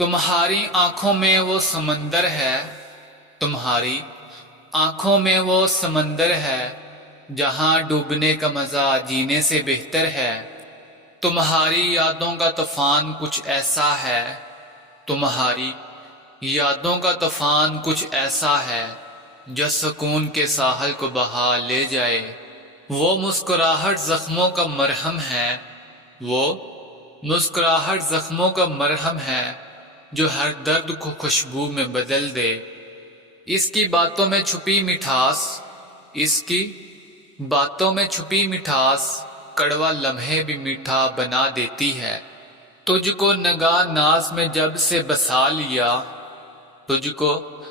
تمہاری آنکھوں میں وہ سمندر ہے، تمہاری آنکھوں میں وہ سمندر ہے، جہاں ڈوبنے کا مزہ جینے سے بہتر ہے۔ تمہاری یادوں کا طوفان کچھ ایسا ہے، تمہاری یادوں کا طوفان کچھ ایسا ہے، جو سکون کے ساحل کو بہا لے جائے۔ وہ مسکراہٹ زخموں کا مرہم ہے، وہ مسکراہٹ زخموں کا مرہم ہے، جو ہر درد کو خوشبو میں بدل دے۔ اس کی باتوں میں چھپی مٹھاس، اس کی باتوں میں چھپی مٹھاس، کڑوا لمحے بھی میٹھا بنا دیتی ہے۔ تجھ کو نگاہ ناز میں جب سے بسا لیا، تجھ کو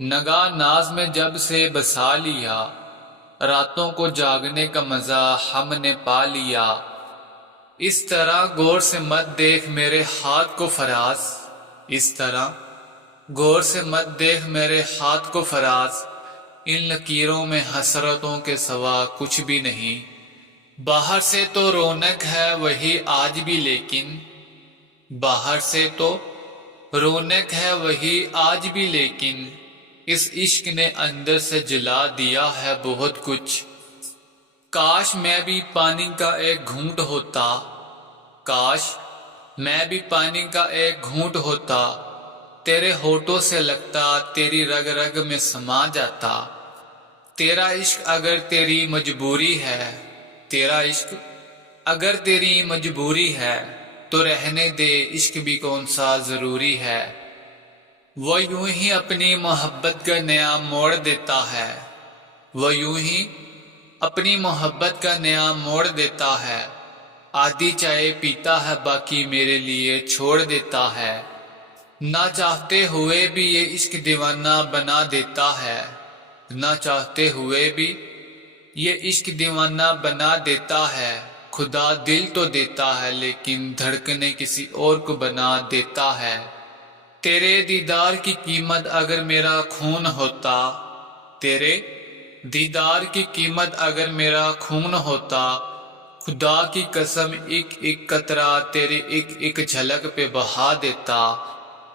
نگاہ ناز میں جب سے بسا لیا، راتوں کو جاگنے کا مزہ ہم نے پا لیا۔ اس طرح غور سے مت دیکھ میرے ہاتھ کو فراز، اس طرح غور سے مت دیکھ میرے ہاتھ کو فراز، ان لکیروں میں حسرتوں کے سوا کچھ بھی نہیں۔ باہر سے تو رونق ہے وہی آج بھی، لیکن باہر سے تو رونق ہے وہی آج بھی، لیکن اس عشق نے اندر سے جلا دیا ہے بہت کچھ۔ کاش میں بھی پانی کا ایک گھونٹ ہوتا، کاش میں بھی پانی کا ایک گھونٹ ہوتا، تیرے ہونٹوں سے لگتا، تیری رگ رگ میں سما جاتا۔ تیرا عشق اگر تیری مجبوری ہے، تیرا عشق اگر تیری مجبوری ہے، تو رہنے دے، عشق بھی کون سا ضروری ہے۔ وہ یوں ہی اپنی محبت کا نیا موڑ دیتا ہے، وہ یوں ہی اپنی محبت کا نیا موڑ دیتا ہے۔ آدھی چائے پیتا ہے باقی میرے لیے چھوڑ دیتا ہے۔ نہ چاہتے ہوئے بھی یہ عشق دیوانہ بنا دیتا ہے، نہ چاہتے ہوئے بھی یہ عشق دیوانہ بنا دیتا ہے۔ خدا دل تو دیتا ہے لیکن دھڑکنے کسی اور کو بنا دیتا ہے۔ تیرے دیدار کی قیمت اگر میرا خون ہوتا، تیرے دیدار کی قیمت اگر میرا خون ہوتا، خدا کی قسم ایک ایک قطرہ تیرے ایک ایک جھلک پہ بہا دیتا۔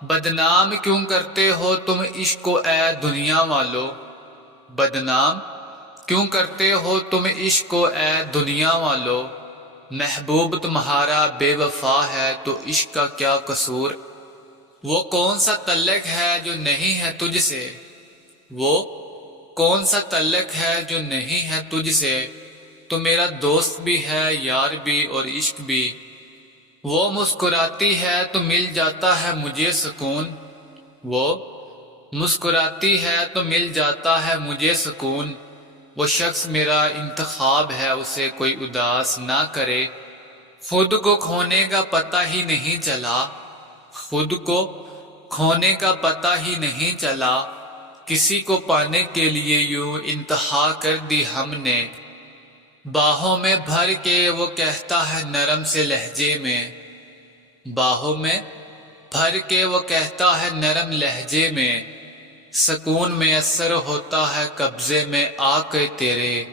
بدنام کیوں کرتے ہو تم عشق کو اے دنیا والو، بدنام کیوں کرتے ہو تم عشق کو اے دنیا والو۔ محبوب تمہارا بے وفا ہے تو عشق کا کیا قصور۔ وہ کون سا تعلق ہے جو نہیں ہے تجھ سے، وہ کون سا تعلق ہے جو نہیں ہے تجھ سے۔ تو میرا دوست بھی ہے، یار بھی اور عشق بھی۔ وہ مسکراتی ہے تو مل جاتا ہے مجھے سکون، وہ مسکراتی ہے تو مل جاتا ہے مجھے سکون۔ وہ شخص میرا انتخاب ہے، اسے کوئی اداس نہ کرے۔ خود کو کھونے کا پتہ ہی نہیں چلا، خود کو کھونے کا پتہ ہی نہیں چلا، کسی کو پانے کے لیے یوں انتہا کر دی ہم نے۔ باہوں میں بھر کے وہ کہتا ہے نرم سے لہجے میں، باہوں میں بھر کے وہ کہتا ہے نرم لہجے میں، سکون میسر ہوتا ہے قبضے میں آ کے تیرے۔